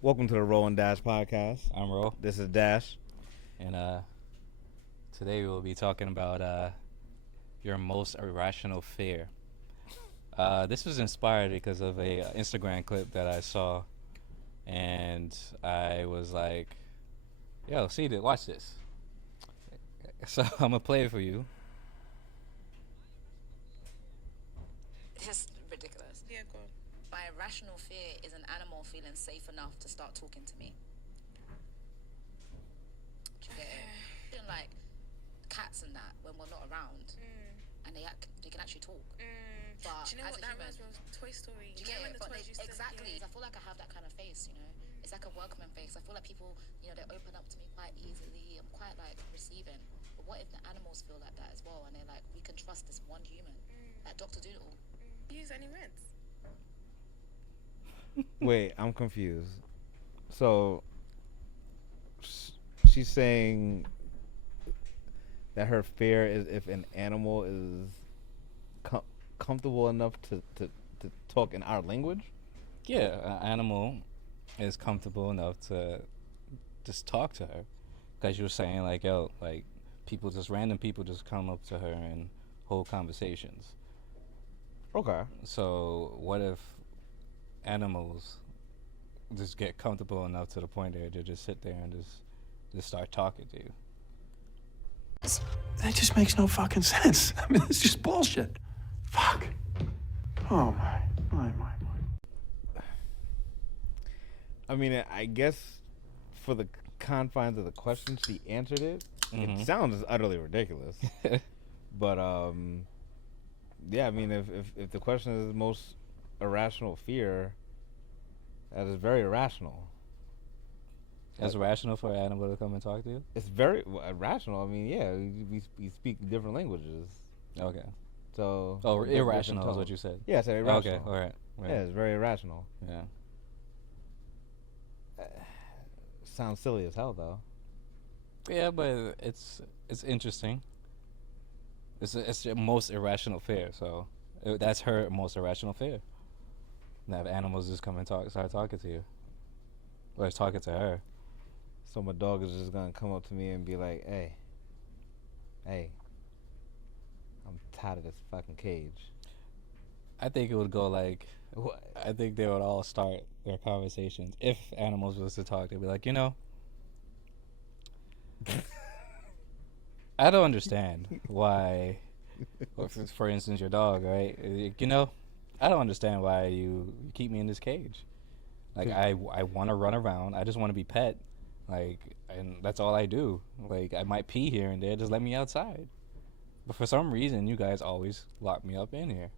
Welcome to the Ro&Dash podcast. I'm Ro. This is Dash. And today we'll be talking about your most irrational fear. This was inspired because of a Instagram clip that I saw, and I was like, "Yo, see this? Watch this." So I'm gonna play it for you. It's ridiculous. Yeah, go on. My irrational fear is an animal feeling safe enough to start talking to me. Do you get it? Feeling like cats and that when we're not around, and they can actually talk. But Do you know as what a that human, reminds me of? Toy Story. do you get know when it? the But toys used to- exactly, yeah. I feel like I have that kind of face. It's like a workman face. I feel like people, they open up to me quite easily. I'm quite like receiving. But what if the animals feel like that as well? And they're like, we can trust this one human, like Dr. Doodle. Do you use any rents? Wait, I'm confused. So, she's saying that her fear is if an animal is comfortable enough to talk in our language? Yeah, an animal is comfortable enough to just talk to her, because you were saying like, yo, like random people just come up to her and hold conversations. Okay. So what if animals just get comfortable enough to the point where they just sit there and just start talking to you? That just makes no fucking sense. I mean, it's just bullshit. Fuck. Oh my. I mean, I guess for the confines of the question, she answered it. Mhm. It sounds utterly ridiculous. But, yeah, I mean, if the question is most irrational fear, that is very irrational. It's rational for an animal to come and talk to you? It's very irrational. I mean, yeah, we speak different languages. Okay. So. Oh, different irrational is tones. what you said. Yeah, I said irrational. Okay, all right. Yeah, it's very irrational. Yeah. Sounds silly as hell, though. Yeah, but it's interesting. It's your most irrational fear. So that's her most irrational fear. That animals just come and start talking to you, or talking to her. So my dog is just gonna come up to me and be like, "Hey, I'm tired of this fucking cage." I think it would go like, What? I think they would all start their conversations. If animals was to talk, they'd be like, I don't understand why, for instance, your dog, right? I don't understand why you keep me in this cage. Like, I want to run around. I just want to be pet. Like, and that's all I do. Like, I might pee here and there. Just let me outside. But for some reason, you guys always lock me up in here.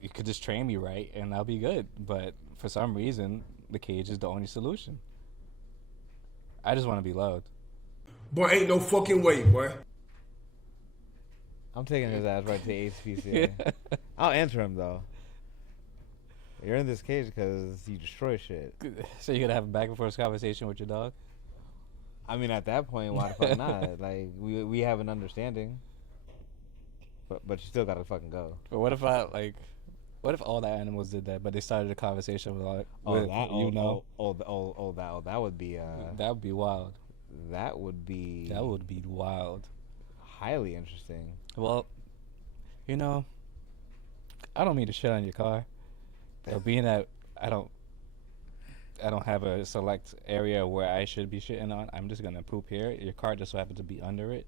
You could just train me right and I'll be good. But for some reason, the cage is the only solution. I just want to be loved. Boy, ain't no fucking way, boy. I'm taking his ass right to the HPC. I'll answer him though. You're in this cage because you destroy shit. So you're gonna have a back and forth conversation with your dog? I mean, at that point, why the fuck not? Like, we have an understanding. But you still gotta fucking go. But what if what if all the animals did that, but they started a conversation with that would be that would be wild. That would be Wild. highly interesting. Well, I don't mean to shit on your car. Being that I don't have a select area where I should be shitting on, I'm just gonna poop here. Your car just so happened to be under it.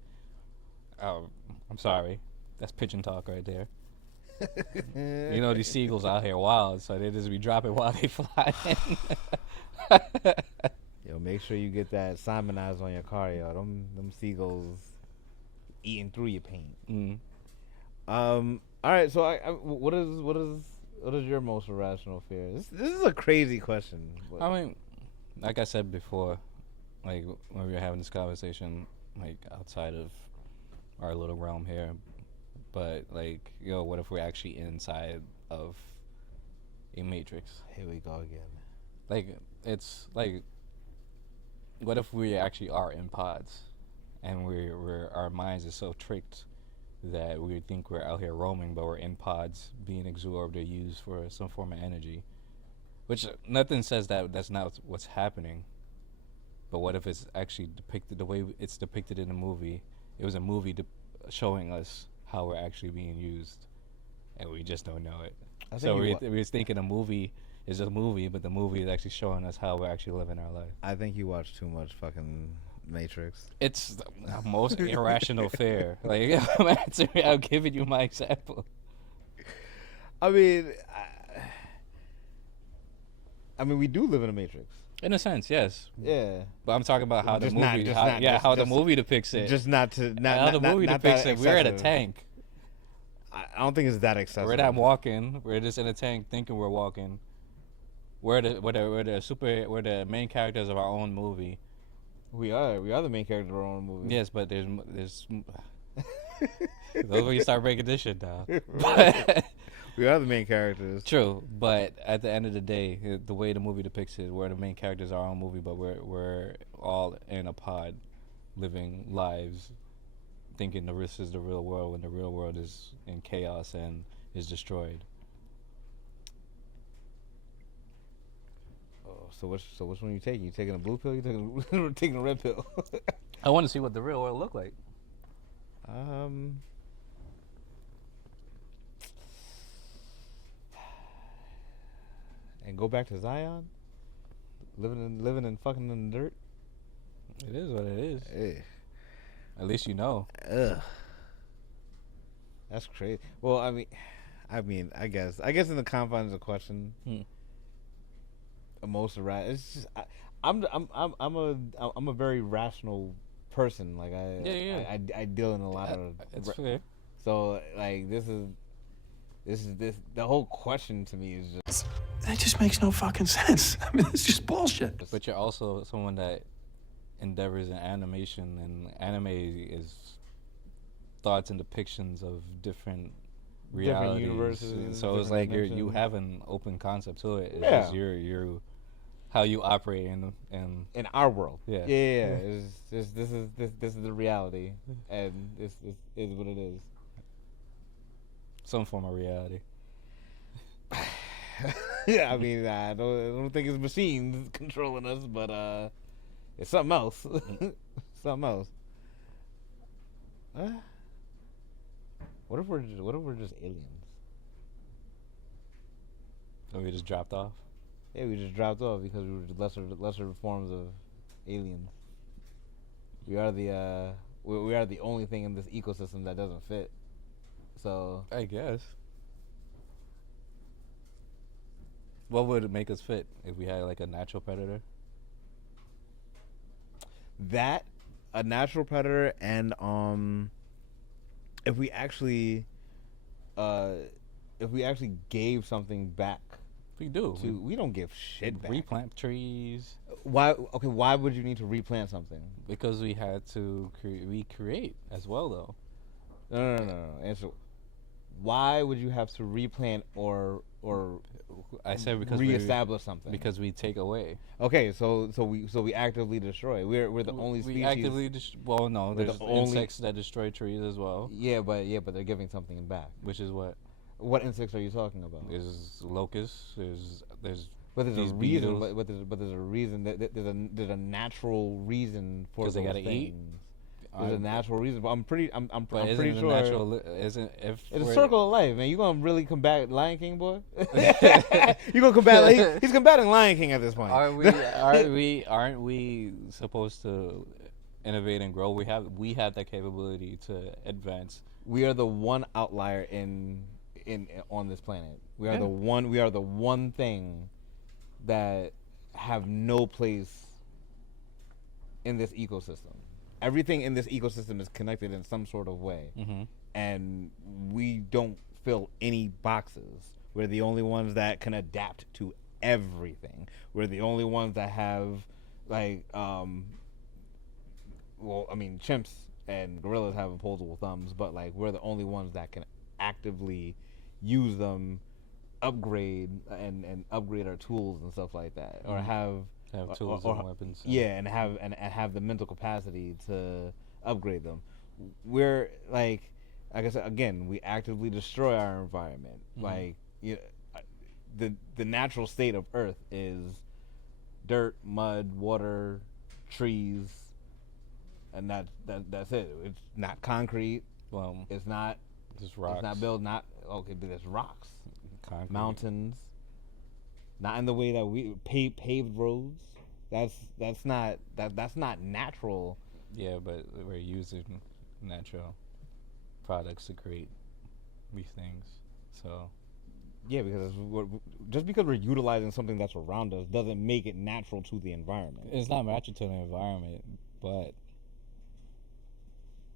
I'm sorry. That's pigeon talk right there. These seagulls out here wild, so they just be dropping while they fly. Yo, make sure you get that Simonizer on your car, yo. Them seagulls eating through your paint. All right. So what is your most irrational fear? This is a crazy question. I mean, like I said before, like when we were having this conversation, like outside of our little realm here, but like, what if we're actually inside of a matrix? Here we go again. Like, it's like, what if we actually are in pods, and we're our minds are so tricked that we think we're out here roaming, but we're in pods being absorbed or used for some form of energy. Which nothing says that that's not what's happening. But what if it's actually depicted the way it's depicted in the movie? It was a movie showing us how we're actually being used, and we just don't know it. So we're thinking a movie is a movie, but the movie is actually showing us how we're actually living our life. I think you watch too much fucking Matrix. It's the most irrational fear. Like, I'm giving you my example. I mean, we do live in a Matrix. In a sense, yes. Yeah. But I'm talking about how Just the not- movie, just how, not- yeah, just- how the just- movie depicts it. Just not to not how not, the movie not, depicts not it. We're in a excessive. tank. I don't think it's that excessive. We're not walking. We're just in a tank thinking we're walking. We're the main characters of our own movie. We are the main character of our own movie. Yes, but there's those when you start breaking this shit down. But We are the main characters. true, but at the end of the day, the way the movie depicts it, we're the main characters of our own movie, but we're all in a pod, living lives, thinking this is the real world when the real world is in chaos and is destroyed. Oh, so which one you taking? You taking a blue pill? You taking a red pill? I want to see what the real world look like. And go back to Zion, living in fucking in the dirt. It is what it is. Ugh. At least you know. Ugh. That's crazy. Well, I mean, I guess in the confines of the question, most right. It's just I'm a very rational person. Like I deal in a lot of. It's fair. So like this the whole question to me is just. That just makes no fucking sense. I mean, it's just bullshit. But you're also someone that endeavors in animation, and anime is thoughts and depictions of different realities. universes, So it's different like you dimensions. have an open concept to it. It's Yeah. just your how you operate in In our world, Yeah. It's just, this is the reality, and this is what it is. some form of reality. Yeah, I mean, I don't think it's machines controlling us, but it's something else. Something else. What if we're just aliens? So we just dropped off. Yeah, we just dropped off because we were just lesser forms of aliens. We are the only thing in this ecosystem that doesn't fit. So I guess. What would make us fit if we had like a natural predator? that a natural predator, and if we actually gave something back We do. we don't give shit back. Replant trees Why would you need to replant something? because we had to recreate as well, though. No. Answer. Why would you have to replant or I said because reestablish something? because we take away. Okay, so we actively destroy. We're the only species. We actively well, no, We're there's the only- insects that destroy trees as well, Yeah, but they're giving something back. which is what What insects are you talking about? there's locusts. There's But there's a these reason. beetles. But there's a reason. There's a natural reason for 'Cause they those gotta things. eat? There's a natural reason. But I'm pretty but isn't pretty it sure. natural? Isn't if It's a we're- circle of life, man. You gonna really combat Lion King, boy? You gonna combat? He's combating Lion King at this point. Aren't we supposed to innovate and grow? We have that capability to advance. We are the one outlier in on this planet. We are Yeah. the one. We are the one thing that have no place in this ecosystem. Everything in this ecosystem is connected in some sort of way, and we don't fill any boxes. We're the only ones that can adapt to everything. We're the only ones that have, like, well, I mean, chimps and gorillas have opposable thumbs, but like we're the only ones that can actively use them, upgrade and upgrade our tools and stuff like that, or have Tools and weapons. yeah, and have the mental capacity to upgrade them. We're like, like I said again, we actively destroy our environment. Like the natural state of Earth is dirt, mud, water, trees, and that's it. It's not concrete. Well, It's not. just rocks. It's not built. Not okay. But there's rocks, Concrete. mountains. Not in the way that we paved roads. That's not natural. Yeah, but we're using natural products to create these things. So Yeah, because just because we're utilizing something that's around us doesn't make it natural to the environment. it's not natural to the environment, but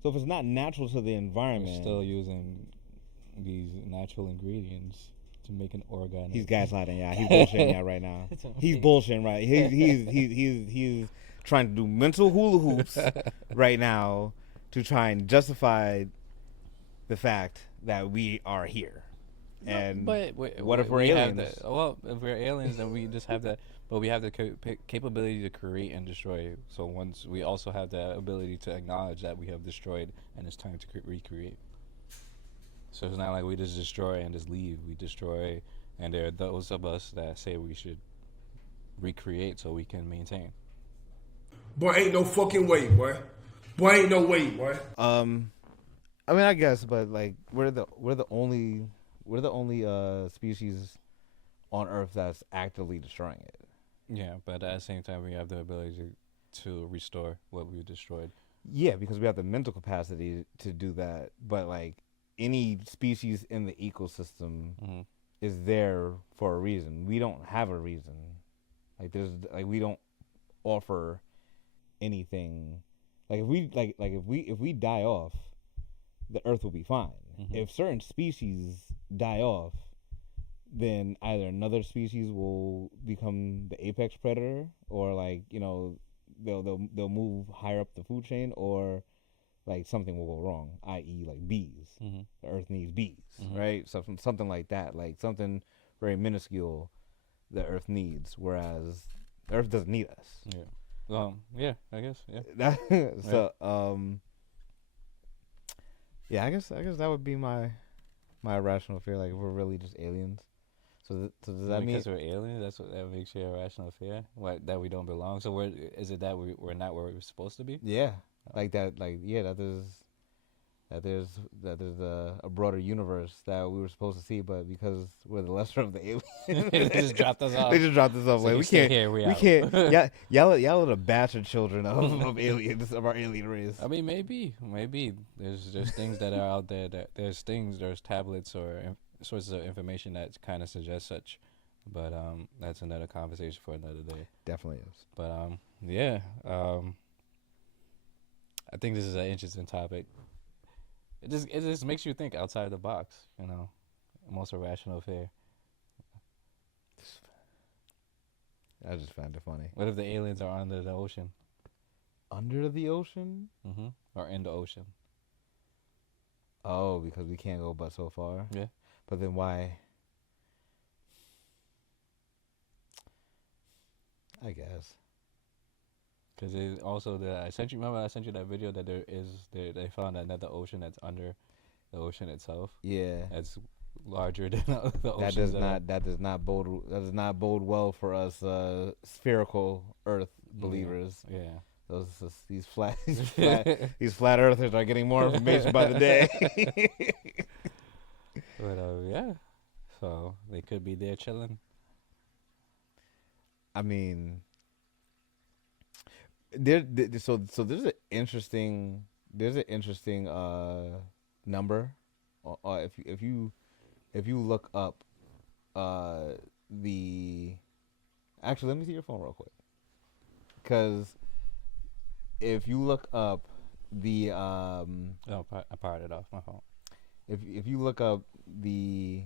So if it's not natural to the we're environment, still using these natural ingredients to make an organic. he's gaslighting y'all. He's bullshitting y'all right now. He's bullshitting right. He's trying to do mental hula hoops right now to try and justify the fact that we are here. And But what if we're we have aliens? well, if we're aliens, then we just have that. But we have the capability to create and destroy. So once we also have the ability to acknowledge that we have destroyed, and it's time to recreate. So it's not like we just destroy and just leave. We destroy, and there are those of us that say we should recreate so we can maintain. Boy, ain't no fucking way, boy. Boy, ain't no way, boy. I mean, I guess, but like we're the only species on Earth that's actively destroying it. Yeah, but at the same time, we have the ability to restore what we destroyed. Yeah, because we have the mental capacity to do that. But like any species in the ecosystem is there for a reason. We don't have a reason. Like we don't offer anything. Like if we die off, the Earth will be fine. If certain species die off, then either another species will become the apex predator, or like they'll move higher up the food chain, or like something will go wrong, i.e. like bees. The Earth needs bees, right? Something like that, like something very minuscule the Earth needs, whereas the Earth doesn't need us. Yeah. Yeah, I guess. Yeah. Yeah, I guess that would be my irrational fear. Like, if we're really just aliens. So does that mean because we're aliens? That's what that makes you irrational fear. What, that we don't belong? So is it that we're not where we're supposed to be? Yeah, like that. Like that there's a broader universe that we were supposed to see, but because we're the lesser of the aliens, They just dropped us off. They just dropped us off. So Like you we stay can't. here, we out. can't. Y'all are the bastard children of aliens, of our alien race. I mean, maybe there's things that are out there that there's tablets or sources of information that kind of suggest such, but that's another conversation for another day. Definitely is. But yeah, I think this is an interesting topic. It just makes you think outside the box, most irrational fear. I just found it funny. What if the aliens are under the ocean? Under the ocean? Or in the ocean? Oh, because we can't go but so far. Yeah. But then why? I guess. Because I sent you that video that they found another ocean that's under the ocean itself. Yeah. That's larger than the ocean. That does not bode well for us spherical Earth believers. Yeah. These flat earthers are getting more information by the day. But yeah. So they could be there chilling. I mean, so there's an interesting number. If you look up actually, let me see your phone real quick, because if you look up the I powered it off my phone. If you look up the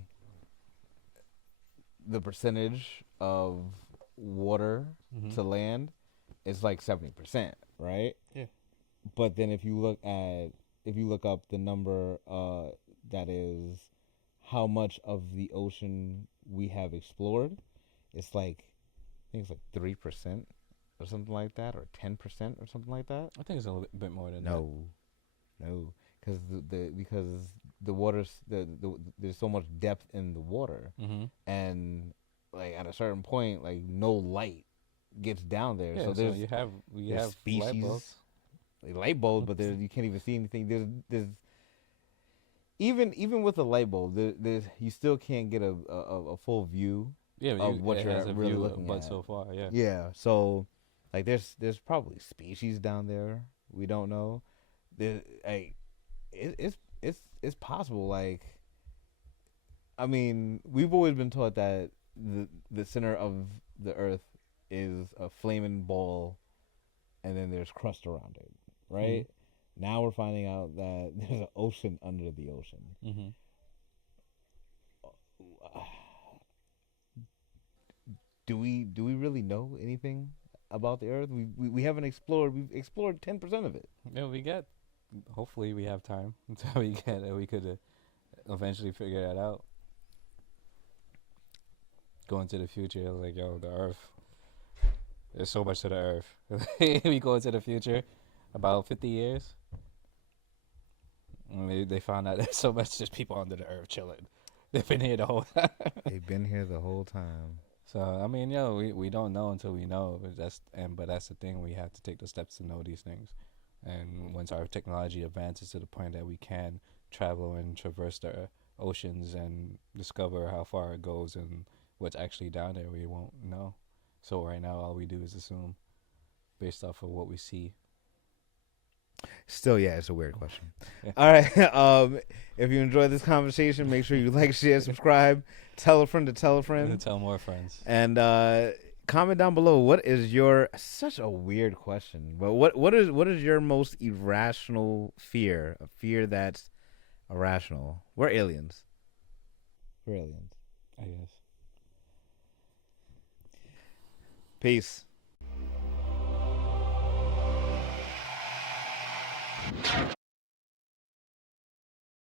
percentage of water to land, it's like 70%, right? Yeah. But then if you look up the number that is how much of the ocean we have explored, it's like, I think it's like 3% or something like that, or 10% or something like that. I think it's a little bit more than that. No, because the water's there's so much depth in the water, and like at a certain point, like no light gets down there. Yeah, so there's you have species, light bulbs. like light bulbs, but you can't even see anything. There's even with a light bulb, there's you still can't get a full view of what it you're has a really view, looking but at. so far, yeah. Yeah, so like there's probably species down there we don't know. There, like it's possible. Like, I mean, we've always been taught that the center of the Earth is a flaming ball, and then there's crust around it, right? Now we're finding out that there's an ocean under the ocean. Do we really know anything about the Earth? We haven't explored. We've explored 10% of it. Yeah, hopefully we have time until we could eventually figure that out. Go into the future, like, yo, the Earth. There's so much to the Earth. We go into the future, about 50 years. And they found out there's so much just people under the Earth chilling. They've been here the whole time. They've been here the whole time. So I mean, we don't know until we know. But that's the thing. We have to take the steps to know these things. And once our technology advances to the point that we can travel and traverse the oceans and discover how far it goes and what's actually down there, we won't know. So right now, all we do is assume based off of what we see. Still, yeah, it's a weird question. All right. If you enjoyed this conversation, make sure you like, share, subscribe, tell a friend to tell a friend. And tell more friends. And comment down below, what is your, such a weird question, but what is your most irrational fear? A fear that's irrational. We're aliens. We're aliens. I guess. Peace.